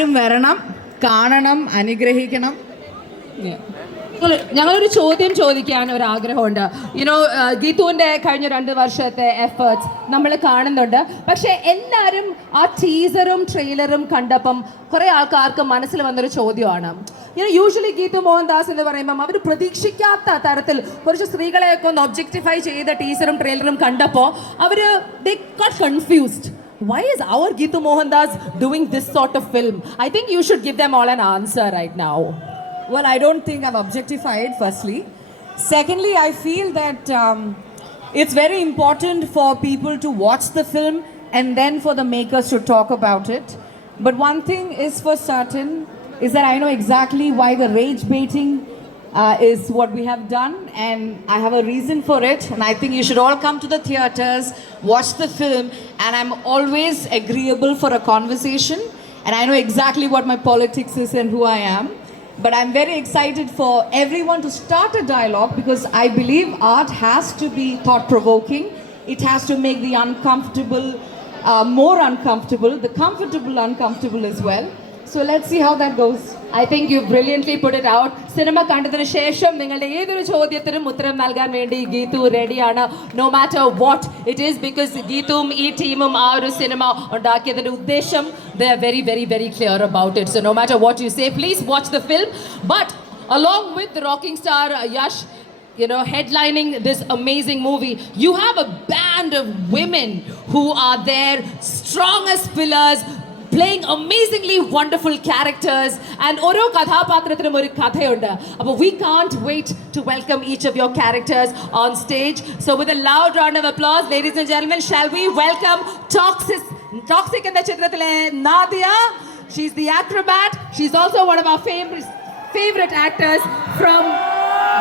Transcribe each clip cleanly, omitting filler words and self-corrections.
എല്ലാവരും വരണം, കാണണം, അനുഗ്രഹിക്കണം. ഞങ്ങളൊരു ചോദ്യം ചോദിക്കാൻ ഒരു ആഗ്രഹമുണ്ട്. ഗീതുവിൻ്റെ കഴിഞ്ഞ 2 വർഷത്തെ എഫേർട്സ് നമ്മൾ കാണുന്നുണ്ട്. പക്ഷേ എല്ലാവരും ആ ടീസറും ട്രെയിലറും കണ്ടപ്പം കുറേ ആൾക്കാർക്ക് മനസ്സിൽ വന്നൊരു ചോദ്യമാണ്. യൂഷ്വലി ഗീതു മോഹൻദാസ് എന്ന് പറയുമ്പം അവർ പ്രതീക്ഷിക്കാത്ത തരത്തിൽ കുറച്ച് സ്ത്രീകളെയൊക്കെ ഒന്ന് ഒബ്ജക്റ്റിഫൈ ചെയ്ത ടീസറും ട്രെയിലറും കണ്ടപ്പോൾ അവർ they got confused. Why is our Geethu Mohandas doing this sort of film? I think you should give them all an answer right now. Well, I don't think I'm objectified, firstly. Secondly, I feel that it's very important for people to watch the film and then for the makers to talk about it. But one thing is for certain, is that I know exactly why the rage baiting is what we have done, and I have a reason for it, and I think you should all come to the theatres, watch the film, and I'm always agreeable for a conversation, and I know exactly what my politics is and who I am, but I'm very excited for everyone to start a dialogue, because I believe art has to be thought-provoking. It has to make the uncomfortable more uncomfortable, the comfortable uncomfortable as well. So let's see how that goes. I think you brilliantly put it out. Cinema കണ്ടതിന് ശേഷം നിങ്ങളുടെ ഏതൊരു ചോദ്യത്തിനും ഉത്തരം നൽകാൻ വേണ്ടി ഗീതു റെഡിയാണ്. No matter what it is, because ഗീതുവും ഈ ടീമും ആ ഒരു സിനിമ ഉണ്ടാക്കിയതിന്റെ ഉദ്ദേശം they are very very very clear about it. So no matter what you say, please watch the film. But along with the rocking star Yash, headlining this amazing movie, you have a band of women who are there, strong as pillars, playing amazingly wonderful characters, and oro kathapathrathinum oru kathayundu. Appo we can't wait to welcome each of your characters on stage. So with a loud round of applause, ladies and gentlemen, shall we welcome Toxic in the chitrathile Nadia. She's the acrobat. She's also one of our favorite actors from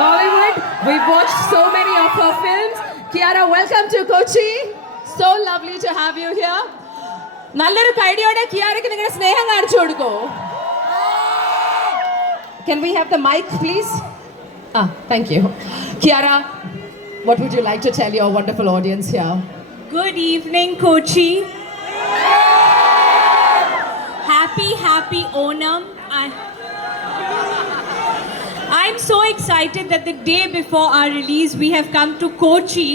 Bollywood. We've watched so many of her films. Kiara, welcome to Kochi. So lovely to have you here. നല്ലൊരു കൈഡിയോടെ കിയാരയ്ക്ക് നിങ്ങളുടെ സ്നേഹം കാണിച്ചു കൊടുക്കോ. Can we have the mic, please? Thank you. Kiara, what would you like to tell your wonderful audience here? Good evening, Kochi. Happy Onam. I'm so excited that the day before our release we have come to Kochi,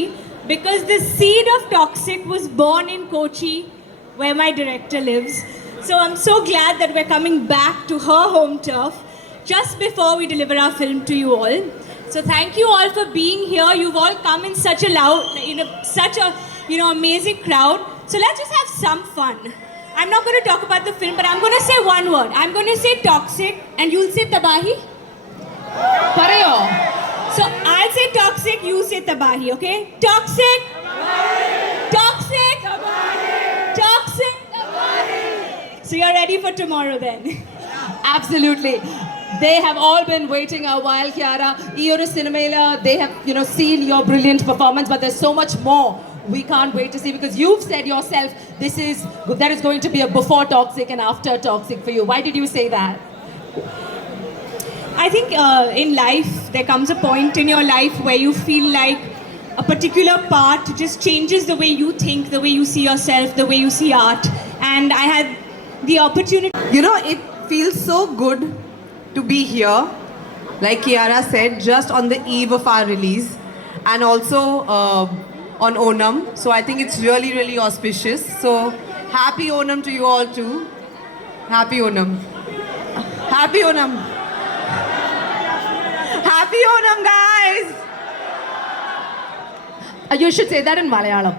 because the seed of Toxic was born in Kochi, where my director lives. So I'm so glad that we're coming back to her home turf just before we deliver our film to you all. So thank you all for being here. You've all come in such a loud, such a amazing crowd. So let's just have some fun. I'm not going to talk about the film, but I'm going to say one word. I'm going to say Toxic, and you'll say Tabahi. Parayo. So I'll say Toxic, you say Tabahi, okay? Toxic. Toxic. Toxic. So you're ready for tomorrow then? Absolutely. They have all been waiting a while, Kiara. Eeyoru cinemela, they have seen your brilliant performance, but there's so much more we can't wait to see, because you've said yourself there is going to be a before Toxic and after Toxic for you. Why did you say that? I think in life there comes a point in your life where you feel like a particular part just changes the way you think, the way you see yourself, the way you see art. And I had the opportunity. It feels so good to be here, like Kiara said, just on the eve of our release, and also on Onam. So I think it's really, really auspicious. So happy Onam to you all too. Happy Onam. Happy Onam. Happy Onam, guys. You should say that in Malayalam.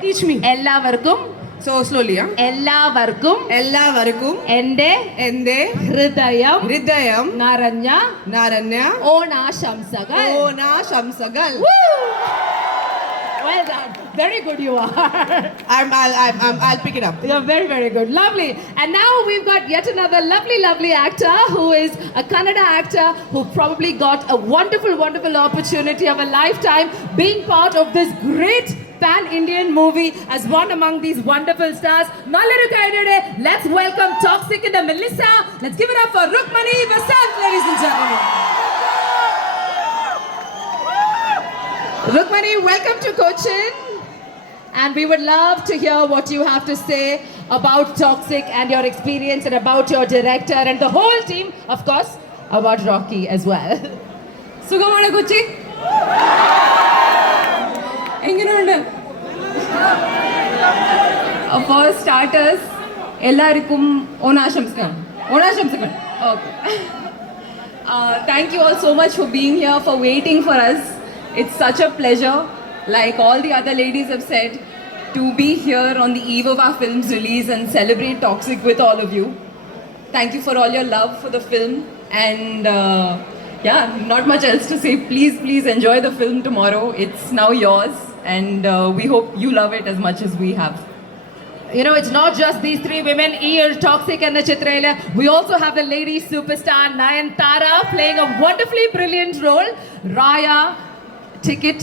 Teach me. എല്ലാവർക്കും. So slowly, huh? എല്ലാവർക്കും എൻ്റെ ഹൃദയം നിറഞ്ഞ ഓണാശംസകൾ. Well done. Very good you are. I'll pick it up. You're very, very good. Lovely. And now we've got yet another lovely actor who is a Kannada actor who probably got a wonderful opportunity of a lifetime being part of this great pan-Indian movie as one among these wonderful stars. Let's welcome Toxic in the Melissa. Let's give it up for Rukmani Vasant, ladies and gentlemen. Rukmani, welcome to Cochin. And we would love to hear what you have to say about Toxic and your experience and about your director and the whole team, of course, about Rocky as well. സുഖമാണ് കൊച്ചി എങ്ങനെയുണ്ട് four starters എല്ലാവർക്കും ഓണാശംസകൾ okay thank you all so much for being here for waiting for us it's such a pleasure like all the other ladies have said to be here on the eve of our film's release and celebrate Toxic with all of you. Thank you for all your love for the film and yeah, not much else to say. Please enjoy the film tomorrow. It's now yours and we hope you love it as much as we have. You know, it's not just these three women here, Toxic and the Chitrela. We also have the lady superstar Nayanthara playing a wonderfully brilliant role. Raya, Ticket,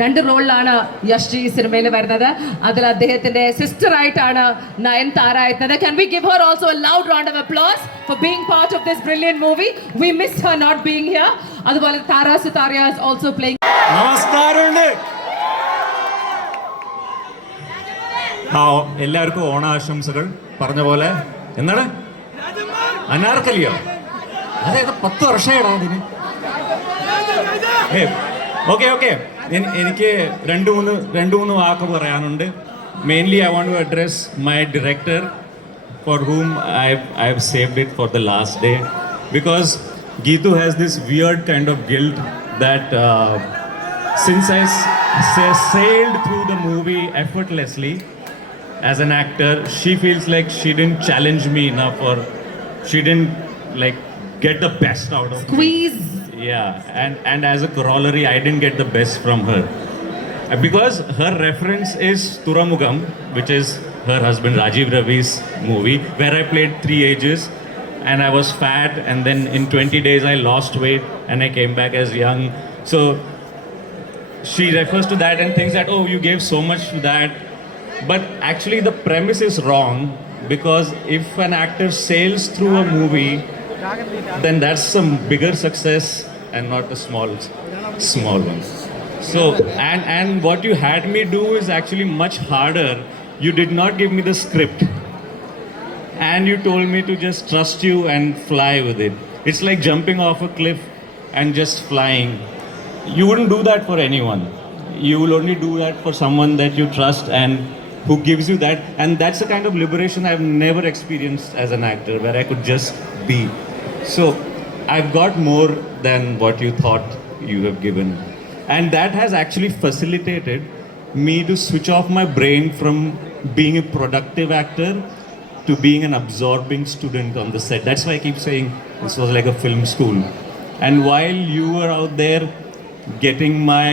രണ്ട് റോളിലാണ് Yash G സിനിമയിൽ വരുന്നത്. അതിൽ അദ്ദേഹത്തിന്റെ sister ആയിട്ടാണ് നയൻതാര എത്തുന്നത്. Can we give her also a loud round of applause for being part of this brilliant movie? We miss her not being here. അതുപോലെ താര Sithara is also playing. നമസ്കാരമുണ്ട്. എല്ലാവർക്കും ഓണാശംസകൾ. പറഞ്ഞ പോലെ എന്താണ് അനാർക്കലിയോ അതായത് 10 വർഷമായിടാ അതിന്. ഓക്കെ എനിക്ക് രണ്ട് മൂന്ന് വാക്ക് പറയാനുണ്ട്. Mainly I want to address my director for whom I have saved it for the last day because Geethu has this weird kind of guilt that since I sailed through the movie effortlessly as an actor, she feels like she didn't challenge me enough or she didn't like get the best out of me. Squeeze. Yeah, and as a corollary, I didn't get the best from her. Because her reference is Thuramugam, which is her husband Rajiv Ravi's movie, where I played 3 ages and I was fat and then in 20 days I lost weight and I came back as young. So she refers to that and thinks that, oh, you gave so much to that. But actually the premise is wrong because if an actor sails through a movie, then that's some bigger success and not a small one. So and what you had me do is actually much harder. You did not give me the script and you told me to just trust you and fly with it. It's like jumping off a cliff and just flying. You wouldn't do that for anyone. You will only do that for someone that you trust and who gives you that, and that's the kind of liberation I've never experienced as an actor, where I could just be. So I've got more than what you thought you have given. And that has actually facilitated me to switch off my brain from being a productive actor to being an absorbing student on the set. That's why I keep saying this was like a film school. And while you were out there getting my,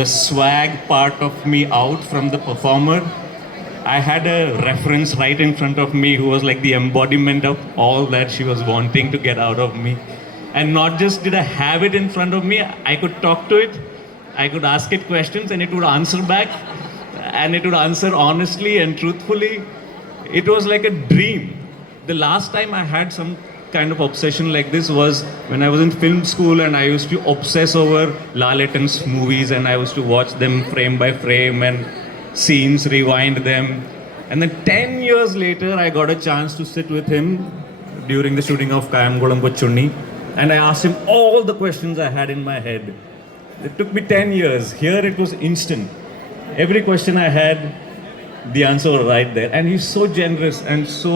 the swag part of me out from the performer, I had a reference right in front of me who was like the embodiment of all that she was wanting to get out of me. And not just did I have it in front of me, I could talk to it, I could ask it questions and it would answer back and it would answer honestly and truthfully. It was like a dream. The last time I had some kind of obsession like this was when I was in film school and I used to obsess over Lalatan's movies and I used to watch them frame by frame and scenes, rewind them. And then 10 years later, I got a chance to sit with him during the shooting of Kayamkulam Kochunni. And I asked him all the questions I had in my head. It took me 10 years. Here it was instant. Every question I had, the answer was right there. And he's so generous and so,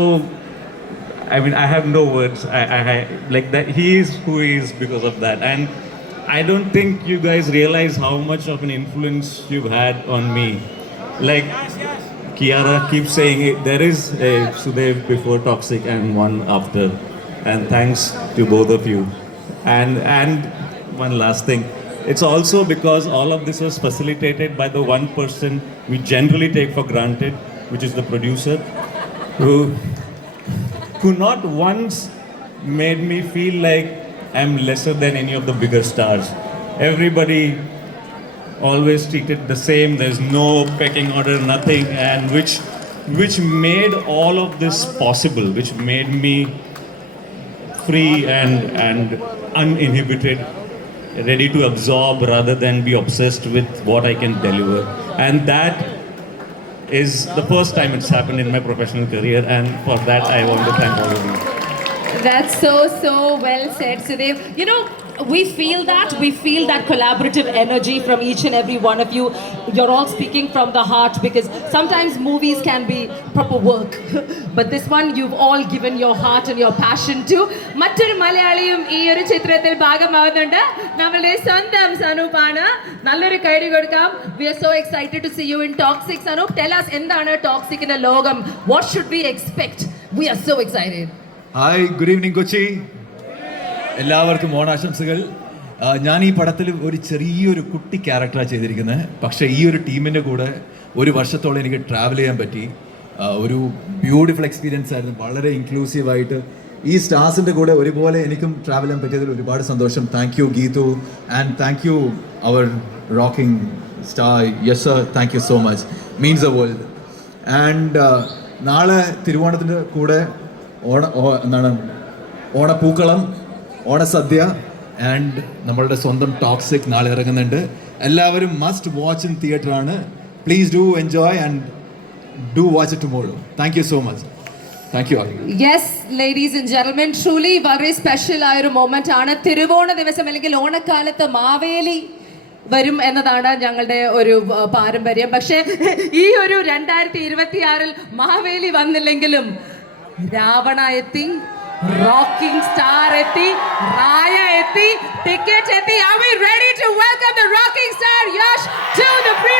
I have no words. I like that. He is who he is because of that. And I don't think you guys realize how much of an influence you've had on me. Like Kiara keeps saying, there is a Sudev before Toxic and one after. And thanks to both of you. And one last thing. It's also because all of this was facilitated by the one person we generally take for granted, which is the producer, who not once made me feel like I'm lesser than any of the bigger stars. Everybody always treated the same. There's no pecking order, nothing, and which made all of this possible, which made me free and uninhibited, ready to absorb rather than be obsessed with what I can deliver. And that is the first time it's happened in my professional career, and for that I want to thank all of you. That's so well said, Sudev. You know, we feel that collaborative energy from each and every one of you. You're all speaking from the heart, because sometimes movies can be proper work, but this one you've all given your heart and your passion to. മറ്റൊരു മലയാളിയും ഈ ഒരു ചിത്രത്തിൽ ഭാഗമാവുന്നുണ്ട്. നമ്മളുടെ സ്വന്തം സനൂപാണ്. നല്ലൊരു കൈഡി കൊടുക്കാം. We are so excited to see you in Toxic. Sanoop, tell us എന്താണ് ടോക്സിക്കിന്റെ ലോകം? What should we expect? We are so excited. Hi, good evening Kochi. എല്ലാവർക്കും ഓണാശംസകൾ. ഞാൻ ഈ പടത്തിൽ ഒരു ചെറിയൊരു കുട്ടി ക്യാരക്ടറാണ് ചെയ്തിരിക്കുന്നത്. പക്ഷേ ഈ ഒരു ടീമിൻ്റെ കൂടെ ഒരു വർഷത്തോളം എനിക്ക് ട്രാവൽ ചെയ്യാൻ പറ്റി. ഒരു ബ്യൂട്ടിഫുൾ എക്സ്പീരിയൻസ് ആയിരുന്നു. വളരെ ഇൻക്ലൂസീവായിട്ട് ഈ സ്റ്റാർസിൻ്റെ കൂടെ ഒരുപോലെ എനിക്കും ട്രാവൽ ചെയ്യാൻ പറ്റിയതിൽ ഒരുപാട് സന്തോഷം. Thank you Geethu, and thank you our rocking star. Yes sir, thank you so much, means the world. ആൻഡ് നാളെ തിരുവോണത്തിൻ്റെ കൂടെ ഓണപ്പൂക്കളം, ഓണസദ്യ ആൻഡ് നമ്മളുടെ സ്വന്തം ടോക്സിക് നാളെ ഇറങ്ങുന്നുണ്ട്. എല്ലാവരും മസ്റ്റ് വാച്ച് ഇൻ തിയേറ്ററാണ്. Please do enjoy and do watch it tomorrow. Thank you so much. Thank you. Yes, ladies and gentlemen, truly വളരെ സ്പെഷ്യൽ ആയ ഒരു മൊമെന്റ് ആണ്. തിരുവോണ ദിവസം അല്ലെങ്കിൽ ഓണക്കാലത്ത് മാവേലി വരും എന്നതാണ് ഞങ്ങളുടെ ഒരു പാരമ്പര്യം. പക്ഷേ ഈ ഒരു 2026 മാവേലി വന്നില്ലെങ്കിലും രാവണ എത്തി, റോക്കിംഗ് സ്റ്റാർ എത്തി, റായ എത്തി, ടിക്കറ്റ് എത്തി. Are we ready to welcome the rocking star Yash to the pre